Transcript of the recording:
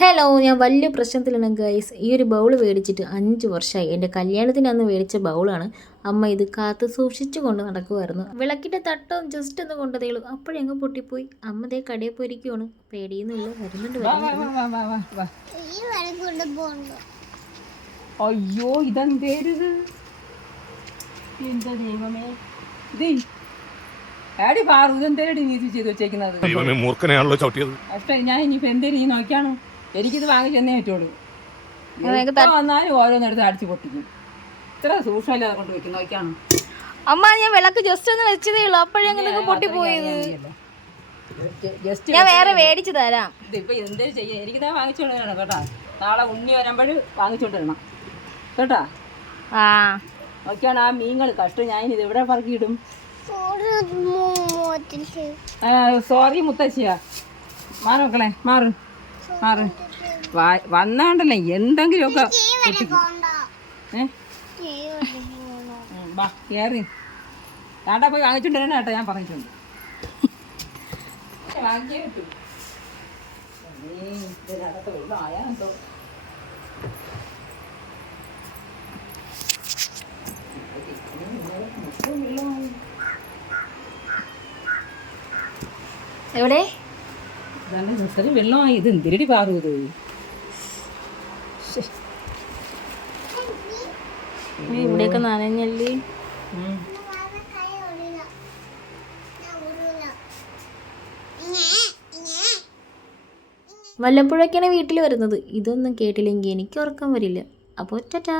Hello, ഞാൻ വലിയ പ്രശ്നത്തിലാണ് guys. ഈ ഒരു ബൗൾ മേടിച്ചിട്ട് 5 വർഷമായി. എൻ്റെ കല്യാണത്തിന് അന്ന് മേടിച്ച ബൗളാണ്. അമ്മ ഇത് കാത്ത് സൂക്ഷിച്ചു കൊണ്ട് നടക്കുമായിരുന്നു. വിളക്കിൻ്റെ തട്ടവും ജസ്റ്റ് ഒന്ന് കൊണ്ടതേളൂ, അപ്പോഴെങ്ങ് പൊട്ടിപ്പോയി. അമ്മ ദേ കടയിൽ പോയിരിക്കുവാണ്. പേടിയുന്നില്ല, വരുന്നുണ്ട്. അയ്യോ, ഇതെന്തേരുത്? എന്താ ദൈവമേ, ഇത് ആടി പാറു, ഇതെന്തേരടി നീ ചെയ്ത് വെച്ചേക്കുന്നത്? ഞാൻ ഇനിയിപ്പോ എന്തേലും നോക്കിയാണ്. എനിക്കിത് വാങ്ങിച്ചെന്നേ പറ്റുള്ളൂ. വന്നാലും ഓരോന്നെടുത്ത് അടിച്ചു പൊട്ടിക്കും. ഇത്ര സൂക്ഷ്മല്ലാതെ കൊണ്ട് വെക്കും നോക്കിയാണ്. അമ്മ, ഞാൻ വിളക്ക് ജസ്റ്റ് ഒന്ന് വെച്ചതേ ഉള്ളൂ, അപ്പോഴെങ്ങനെ പൊട്ടിപ്പോയത്. ഞാൻ വേറെ മേടിച്ചു തരാം. ഇതിപ്പോ എന്തേ ചെയ്യാ? എനിക്കിതാ വാങ്ങിച്ചോണ്ട് വരണം കേട്ടാ. നാളെ ഉണ്ണി വരുമ്പോഴും വാങ്ങിച്ചോണ്ട് വരണം കേട്ടാ. നോക്കിയാണ് ആ മീനുകൾ കഷ്ടം. ഞാൻ ഇത് എവിടെ പറക്കിയിടും? സോറി മുത്തശ്ശിയാ. മാറ് മക്കളെ, മാറ് മാറ്. വന്നാണ്ടല്ലേ എന്തെങ്കിലുമൊക്കെ കേറി നാട്ടാ പോയി വാങ്ങിച്ചോണ്ട് വരണ കേട്ടോ. ഞാൻ പറഞ്ഞിട്ടുണ്ട് വാങ്ങിക്കേ കിട്ടൂ. ഇതിനകത്ത് വെള്ളം ആയാന്തോ. എവിടെ വെള്ളമായി? ഇത് എന്തിരടി പാറു ഇത്? ഇവിടെയൊക്കെ നനഞ്ഞല്ലേ. വല്ലപ്പോഴൊക്കെയാണ് വീട്ടിൽ വരുന്നത്. ഇതൊന്നും കേട്ടില്ലെങ്കിൽ എനിക്ക് ഉറക്കം വരില്ല. അപ്പോൾ ടാറ്റാ.